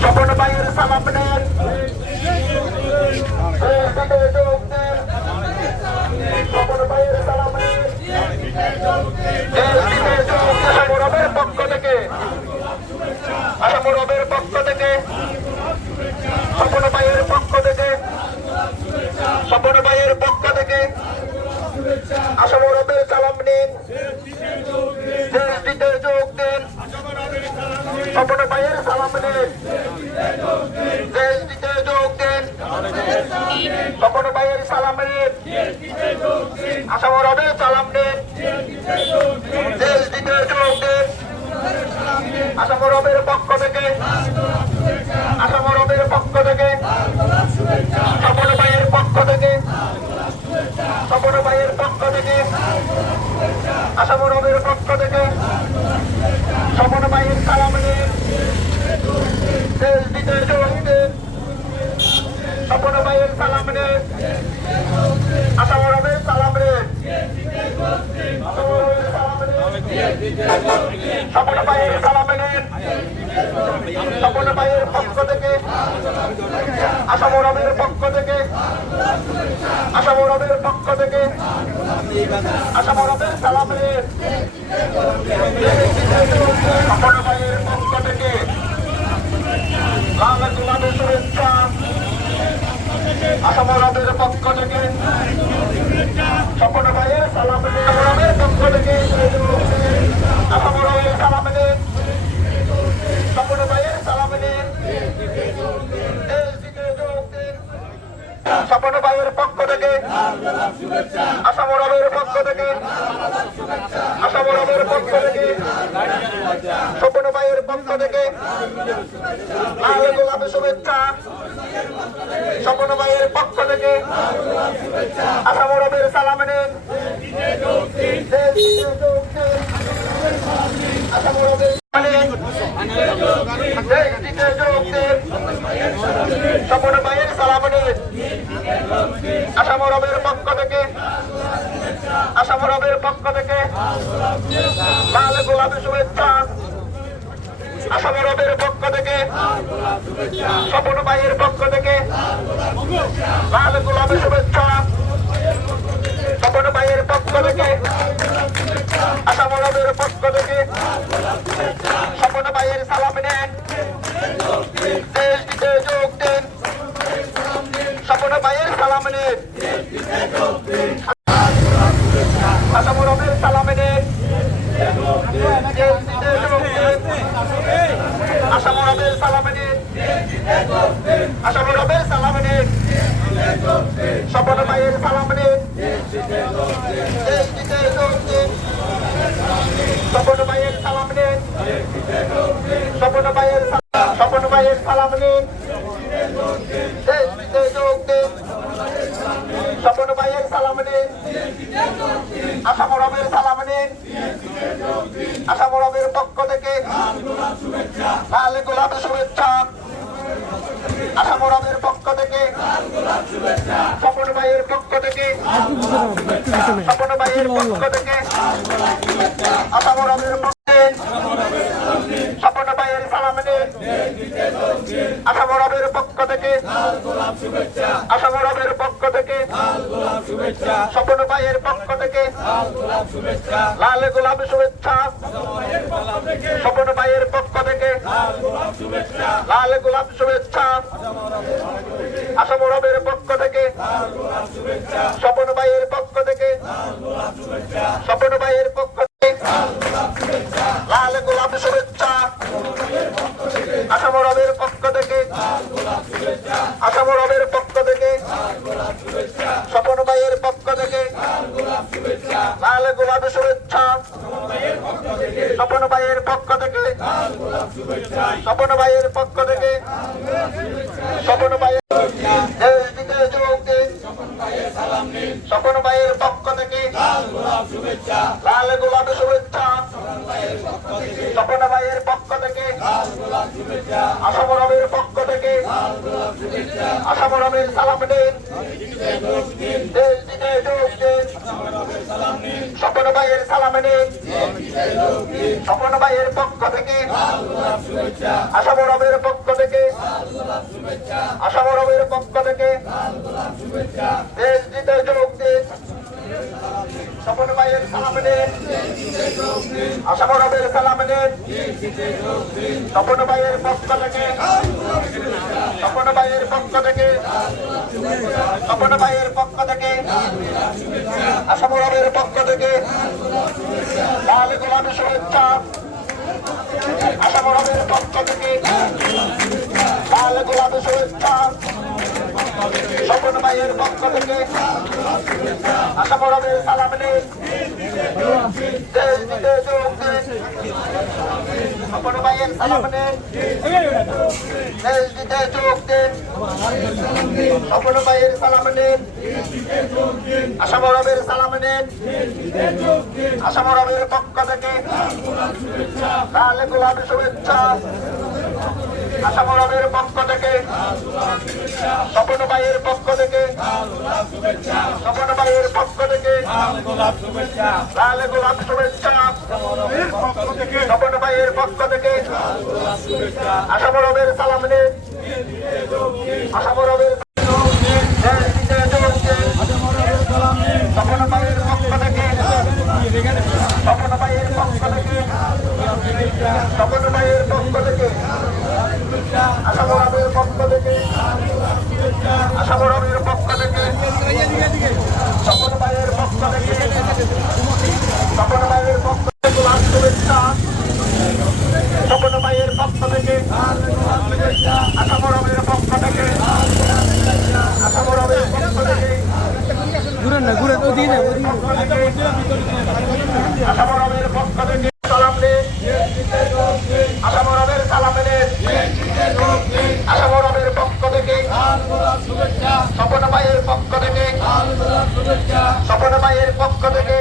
স্বপন ভাইয়ের সালাম নেন। স্বপন ভাইয়ের সালাম নেন। আসামুরবের পক্ষ থেকে আসামুরবের পক্ষ থেকে স্বপন ভাইয়ের পক্ষ থেকে স্বপন ভাইয়ের পক্ষ থেকে আসামুরবের সালাম নিন। দেশ দিতে যোগ দিন। স্বপন ভাইয়ের সালাম নিন। দেশ দিতে যোগ দিন। স্বপন ভাইয়ের সালাম নিন। আসামুরবের সালাম নিন। দেশ দিতে যোগ দিন। আসামুরবের পক্ষ থেকে আসামুরবের পক্ষ থেকে স্বপন ভাইয়ের পক্ষ থেকে স্বপন ভাইয়ের পক্ষ থেকে আসামুরবের পক্ষ থেকে স্বপন ভাইয়ের সালাম নিন। দেশ দিতে যোগ দিন। স্বপন ভাইয়ের সালাম নিন। আসামুরবের সালাম নিন। স্বপন ভাইয়ের সালাম নিন। স্বপন ভাইয়ের পক্ষ থেকে আসামুরবের পক্ষ থেকে আসামুরবের পক্ষ থেকে আসামুরবের সালাম নিন। স্বপন ভাইয়ের পক্ষ থেকে লাল গোলাপের শুভেচ্ছা। আসামুরবের পক্ষ থেকে স্বপন ভাইয়ের সালাম নিন। আসামুরবের পক্ষ থেকে আসামুরবের সালাম নিন। স্বপন ভাইয়ের সালাম নিন। স্বপন ভাইয়ের পক্ষ থেকে আসামুরবের পক্ষ থেকে আসামুরবের পক্ষ থেকে স্বপন ভাইয়ের পক্ষ থেকে লাল গোলাপের শুভেচ্ছা। স্বপন ভাইয়ের পক্ষ থেকে আসামুরবের সালাম নিন। আসামুরবের স্বপন ভাইয়ের সালাম নিন। আসামুরবের পক্ষ থেকে আসামুরবের পক্ষ থেকে লাল গোলাপের শুভেচ্ছা। আসামুরবের পক্ষ থেকে স্বপন ভাইয়ের পক্ষ থেকে লাল গোলাপের শুভেচ্ছা। স্বপন ভাইয়ের পক্ষ থেকে আসামুরবের পক্ষ থেকে স্বপন ভাইয়ের সালাম নেন। দেশ দিতে যোগ দিন। স্বপন ভাইয়ের সালাম নিন। আসামুরবের সালাম নিন। দেশ দিতে যোগ দিন। আসামুরবের সালাম নিন। আসামুরবের সালাম নিন। স্বপন ভাইয়ের সালাম নিন। দেশ দিতে যোগ দিন। স্বপন ভাইয়ের সালাম নিন। স্বপন ভাইয়ের স্বপন ভাইয়ের সালাম নিন। দেশ দিতে যোগ দিন। স্বপন ভাইয়ের সালাম নিন। আসামুরবের সালাম নিন। আসামুরবের পক্ষ থেকে লাল গোলাপের শুভেচ্ছা। আসামুরবের পক্ষ থেকে স্বপন ভাইয়ের পক্ষ থেকে স্বপন ভাইয়ের পক্ষ থেকে আসামুরবের পক্ষে স্বপন ভাইয়ের সালাম নিন। আসামুরবের পক্ষ থেকে আসামুরবের পক্ষ থেকে স্বপন ভাইয়ের পক্ষ থেকে লাল গোলাপ শুভেচ্ছা। স্বপন ভাইয়ের পক্ষ থেকে লাল গোলাপ শুভেচ্ছা। আসামুরবের পক্ষ থেকে স্বপন ভাইয়ের পক্ষ থেকে স্বপন ভাইয়ের পক্ষ থেকে লাল গোলাপ শুভেচ্ছা। আসামুরবের পক্ষ থেকে আসামুরবের পক্ষ থেকে স্বপন ভাইয়ের পক্ষ থেকে লাল গোলাপ শুভেচ্ছা। স্বপন ভাইয়ের পক্ষ থেকে স্বপন ভাইয়ের পক্ষ থেকে স্বপন ভাইয়ের দেশ দিতে যোগ দিন। স্বপন ভাইয়ের পক্ষ থেকে লাল গোলাপ শুভেচ্ছা। স্বপন ভাইয়ের পক্ষ থেকে আসামুরবের পক্ষ থেকে আসামুরবের সালাম নিন। দেশ দিতে যোগ দিন। স্বপন ভাইয়ের সালাম নিন। স্বপন ভাইয়ের পক্ষ থেকে আশাবরবের পক্ষ থেকে আশাবরবের পক্ষ থেকে দেশ জিতে যোগ দিন স্বপন ভাইয়ের সালাম নিন আশাবরবের সালাম নিন স্বপন ভাইয়ের পক্ষ থেকে স্বপন ভাইয়ের পক্ষ থেকে স্বপন ভাইয়ের পক্ষ থেকে আশাবরবের পক্ষ থেকে লাল গোলাপি শুভেচ্ছা আশাবরবের পক্ষ থেকে লাল গোলাপি শুভেচ্ছা স্বপন ভাইয়ের পক্ষ থেকে আশাবরবের সালাম নিন দেশ দিতে যোগ দিন স্বপন ভাইয়ের সালাম নিন দেশ দিতে যোগ দিন স্বপন ভাইয়ের সালাম নিন আশাবরবের সালাম নিন আশাবরবের পক্ষ থেকে লাল গোলাপি শুভেচ্ছা আশাবরবের পক্ষ থেকে স্বপন ভাইয়ের পক্ষ থেকে স্বপন ভাইয়ের পক্ষ থেকে লাল গোলাপ শুভেচ্ছা স্বপন ভাইয়ের পক্ষ থেকে আশাবরবের সালাম নিন আশাবরবের স্বপন ভাইয়ের পক্ষ থেকে স্বপন ভাইয়ের পক্ষ থেকে স্বপন ভাইয়ের পক্ষ থেকে আশাবরবের পক্ষ থেকে আশাবরবের পক্ষ থেকে স্বপন ভাইয়ের পক্ষ থেকে স্বপন ভাইয়ের পক্ষ থেকে লাল শুভেচ্ছা স্বপন ভাইয়ের পক্ষ থেকে আশাবরবের পক্ষ থেকে আশাবরবের পক্ষ থেকে আশাবরবের পক্ষ থেকে সালাম নিন আশাবরবের সালাম নিন আশাবরবের পক্ষ থেকে স্বপন ভাইয়ের পক্ষ থেকে স্বপন ভাইয়ের পক্ষ থেকে